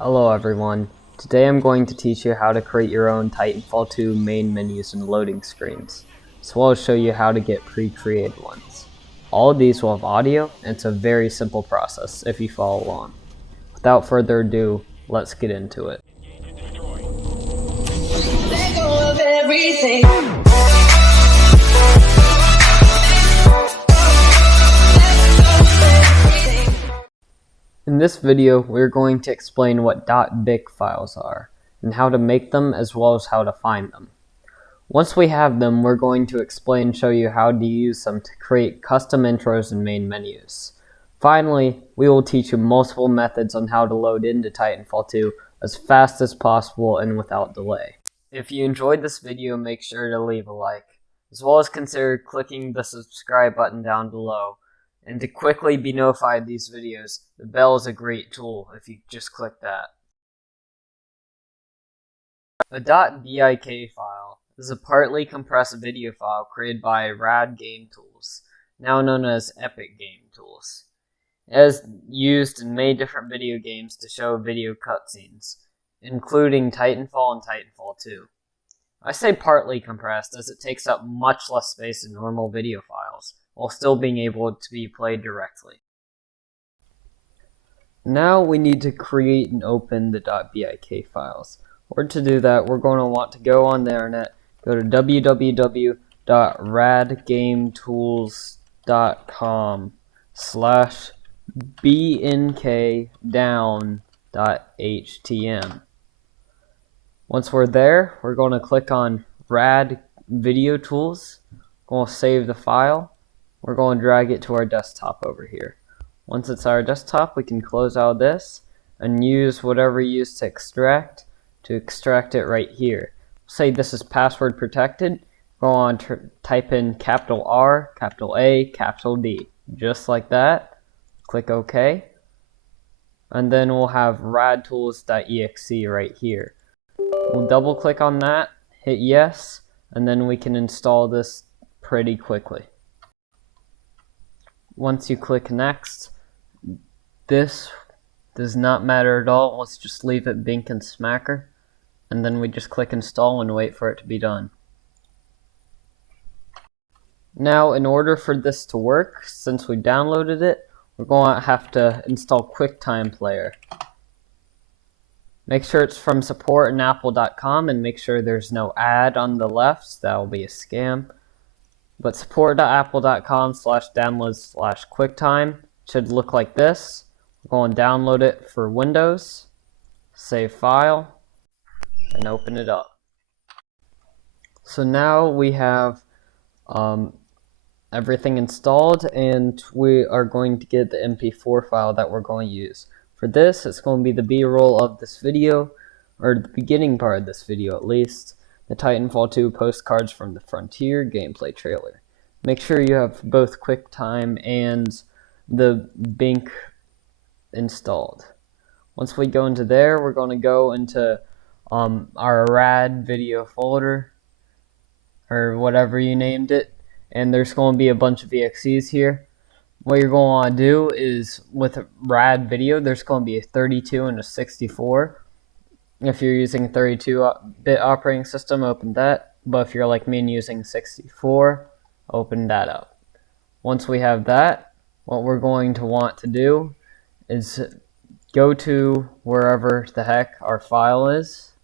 Hello everyone, today I'm going to teach you how to create your own Titanfall 2 main menus and loading screens, as well as show you how to get pre-created ones. All of these will have audio, and it's a very simple process if you follow along. Without further ado, let's get into it. In this video, we're going to explain what .BIK files are, and how to make them as well as how to find them. Once we have them, we're going to explain and show you how to use them to create custom intros and main menus. Finally, we will teach you multiple methods on how to load into Titanfall 2 as fast as possible and without delay. If you enjoyed this video, make sure to leave a like, as well as consider clicking the subscribe button down below. And to quickly be notified of these videos, the bell is a great tool if you just click that. A .BIK file is a partly compressed video file created by Rad Game Tools, now known as Epic Game Tools. It is used in many different video games to show video cutscenes, including Titanfall and Titanfall 2. I say partly compressed as it takes up much less space than normal video files, while still being able to be played directly. Now we need to create and open the .BIK files. Or to do that, we're going to want to go on the internet, go to www.radgametools.com/bnkdown.htm. Once we're there, we're going to click on Rad Video Tools. We'll save the file. We're going to drag it to our desktop over here. Once it's our desktop, we can close out this and use whatever you use to extract it right here. Say this is password protected. Go on, type in capital R, capital A, capital D, just like that. Click OK. And then we'll have radtools.exe right here. We'll double click on that, hit yes, and then we can install this pretty quickly. Once you click next, this does not matter at all. Let's just leave it bink and smacker, and then we just click install and wait for it to be done. Now, in order for this to work, since we downloaded it, we're going to have to install QuickTime Player. Make sure it's from support@apple.com and make sure there's no ad on the left. That will be a scam. But support.apple.com/downloads/QuickTime should look like this. We're going to download it for Windows, save file, and open it up. So now we have everything installed, and we are going to get the MP4 file that we're going to use. For this, it's going to be the B-roll of this video, or the beginning part of this video at least, the Titanfall 2 postcards from the Frontier gameplay trailer. Make sure you have both QuickTime and the BIK installed. Once we go into there, we're going to go into our RAD video folder, or whatever you named it, and there's going to be a bunch of EXEs here. What you're going to want to do is, with RAD video, there's going to be a 32 and a 64. If you're using a 32-bit operating system, open that. But if you're like me and using 64, open that up. Once we have that, what we're going to want to do is go to wherever the heck our file is.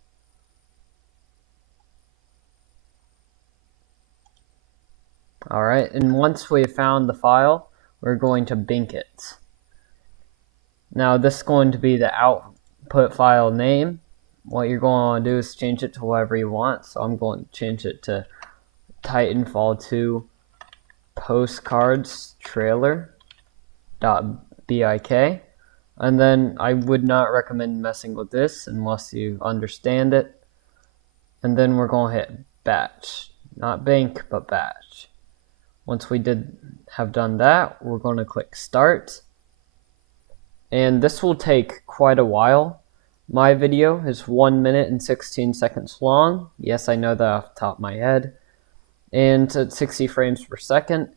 Alright, and once we have found the file, we're going to BIK it. Now this is going to be the output file name. What you're going to do is change it to whatever you want. So I'm going to change it to Titanfall 2 postcards trailer.bik. And then I would not recommend messing with this unless you understand it. And then we're going to hit batch. Not BIK, but batch. Once we have done that, we're going to click start. And this will take quite a while. My video is 1 minute and 16 seconds long. Yes, I know that off the top of my head. And at 60 frames per second,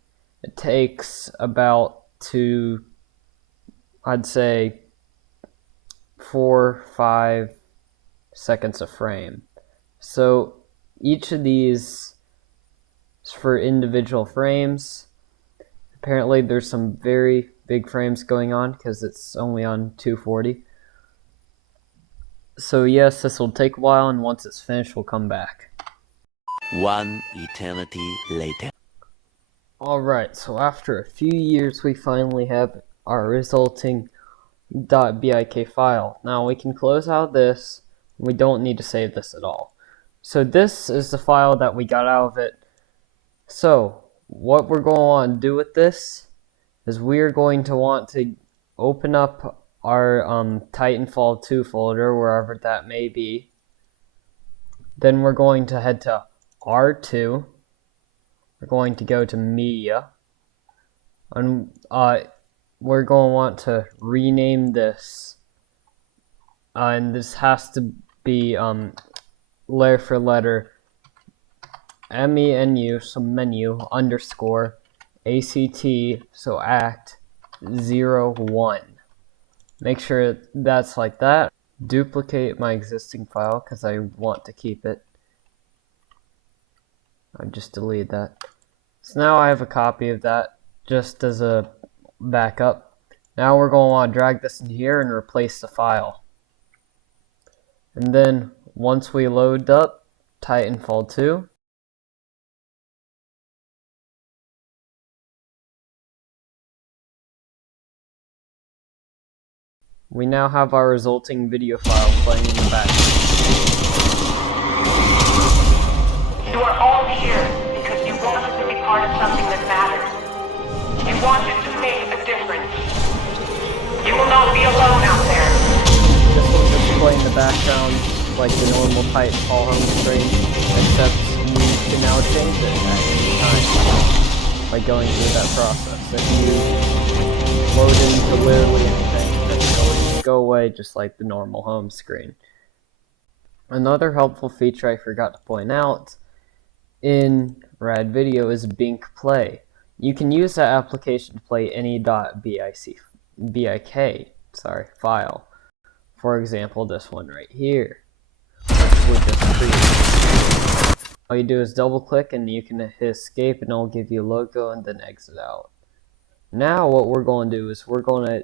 it takes about I'd say 4, 5 seconds a frame. So each of these is for individual frames. Apparently there's some very big frames going on because it's only on 240. So yes, this will take a while, and once it's finished, we'll come back. One eternity later. Alright, so after a few years, we finally have our resulting .bik file. Now we can close out this. We don't need to save this at all. So this is the file that we got out of it. So what we're going to want to do with this is we're going to want to open up our Titanfall 2 folder, wherever that may be. Then we're going to head to R2. We're going to go to Media. And we're going to want to rename this. And this has to be letter for letter MENU, so menu, underscore ACT, so act 01. Make sure that's like that. Duplicate my existing file because I want to keep it. I just delete that. So now I have a copy of that just as a backup. Now we're going to want to drag this in here and replace the file. And then once we load up Titanfall 2, we now have our resulting video file playing in the background. You are all here because you want us to be part of something that matters. You want it to make a difference. You will not be alone out there. This will just play in the background like the normal Titanfall home screen, except you can now change it at any time by going through that process. If you load into literally anything, then it'll just go away just like the normal home screen. Another helpful feature I forgot to point out in Rad Video is BIK Play. You can use that application to play any .bik file. For example, this one right here. All you do is double click and you can hit escape and it'll give you a logo and then exit out. Now what we're going to do is we're going to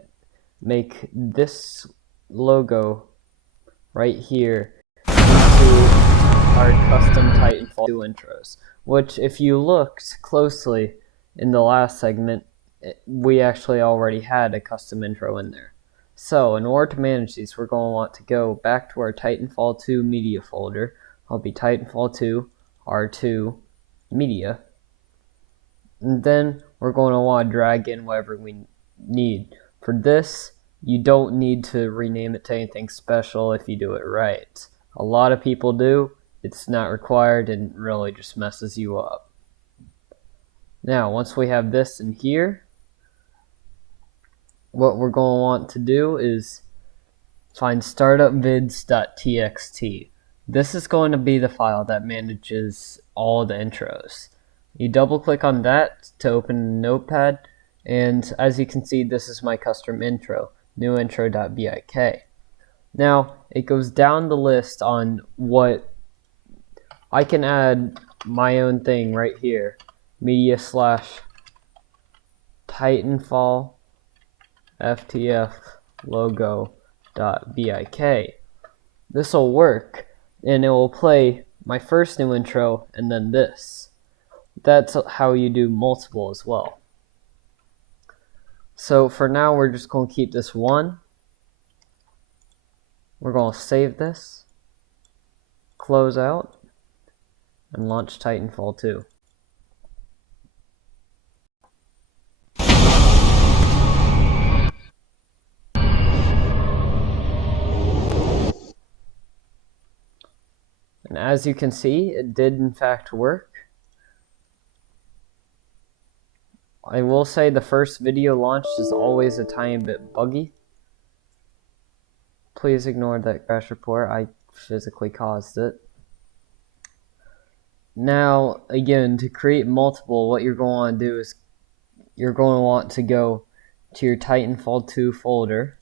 make this logo right here into our custom Titanfall 2 intros, which if you looked closely in the last segment, we actually already had a custom intro in there. So in order to manage these, we're going to want to go back to our Titanfall 2 media folder. I'll be Titanfall 2 R2 media. And then we're going to want to drag in whatever we need. For this, you don't need to rename it to anything special if you do it right. A lot of people do. It's not required and really just messes you up. Now, once we have this in here, what we're going to want to do is find startupvids.txt. This is going to be the file that manages all the intros. You double click on that to open Notepad, and as you can see, this is my custom intro, newintro.bik. Now, it goes down the list on what I can add my own thing right here, media / Titanfall FTF logo.bik. This will work and it will play my first new intro and then this. That's how you do multiple as well. So for now we're just going to keep this one. We're going to save this, close out, and launch Titanfall 2. And as you can see, it did in fact work. I will say the first video launched is always a tiny bit buggy. Please ignore that crash report, I physically caused it. Now, again, to create multiple, what you're going to do is you're going to want to go to your Titanfall 2 folder.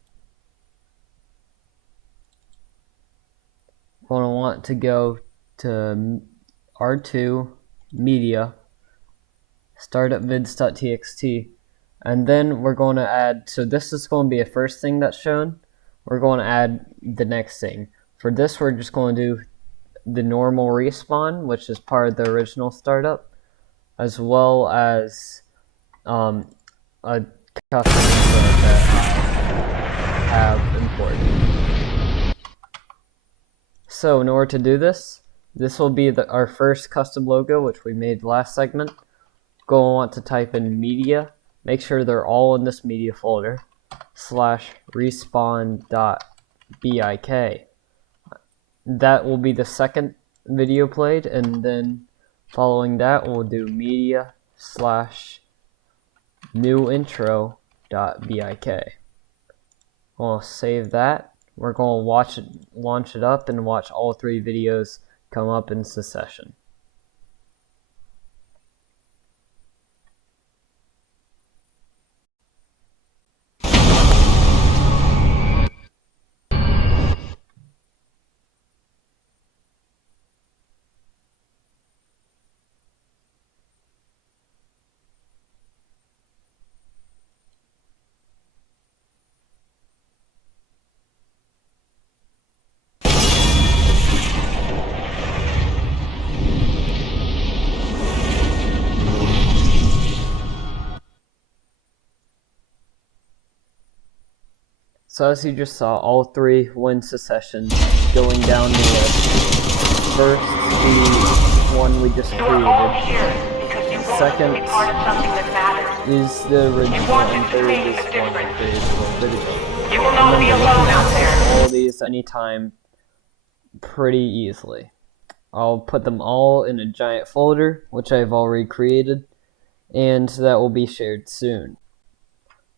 going to want to go to R2, media, startupvids.txt, and then we're going to add, so this is going to be a first thing that's shown. We're going to add the next thing. For this, we're just going to do the normal respawn, which is part of the original startup, as well as a custom intro that I have imported. So in order to do this, this will be our first custom logo, which we made last segment. Go and want to type in media. Make sure they're all in this media folder, /respawn.bik. That will be the second video played, and then following that we'll do media /newintro.bik. We'll save that. We're going to launch it up and watch all 3 videos come up in succession. So as you just saw, all 3 win succession going down the list. First, the one we just created. Second is the original, and third is one we created a little bit ago. You will not be alone out there. All these anytime pretty easily. I'll put them all in a giant folder, which I've already created, and that will be shared soon.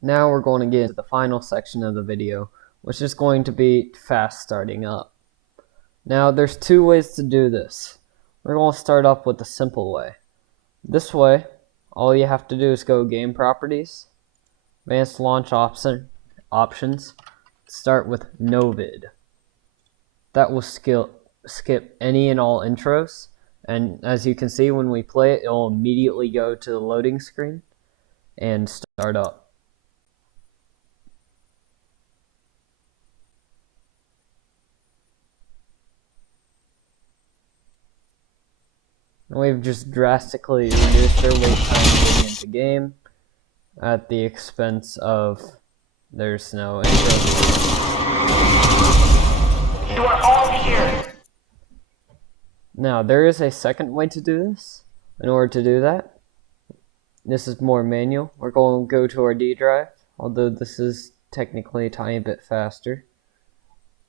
Now we're going to get into the final section of the video, which is going to be fast starting up. Now there's 2 ways to do this. We're going to start up with the simple way. This way, all you have to do is go Game Properties, Advanced Launch Options, start with No Vid. That will skip any and all intros, and as you can see when we play it, it will immediately go to the loading screen and start up. We've just drastically reduced our wait time getting into game at the expense of there's no intro. You are all here. Now there is a second way to do this. In order to do that, this is more manual. We're going to go to our D drive, although this is technically a tiny bit faster.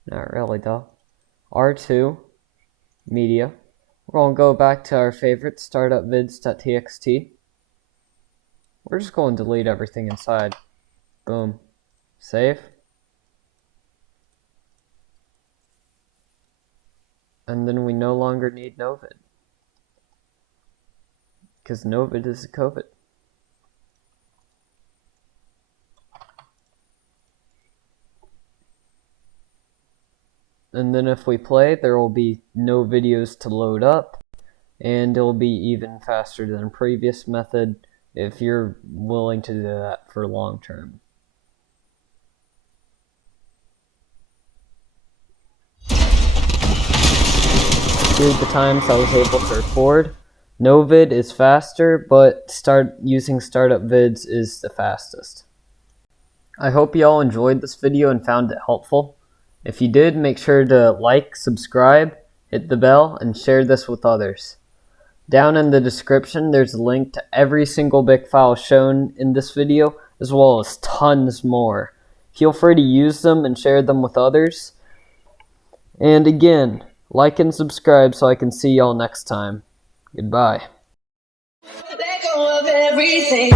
Not really though. R2, media. We're going to go back to our favorite, startupvids.txt. We're just going to delete everything inside. Boom. Save. And then we no longer need Novid, because Novid is a COVID. And then if we play, there will be no videos to load up, and it will be even faster than previous method if you're willing to do that for long term. Here's the times I was able to record. Novid is faster, but using startup vids is the fastest. I hope you all enjoyed this video and found it helpful. If you did, make sure to like, subscribe, hit the bell, and share this with others. Down in the description, there's a link to every single BIK file shown in this video, as well as tons more. Feel free to use them and share them with others. And again, like and subscribe so I can see y'all next time. Goodbye. Let go of everything.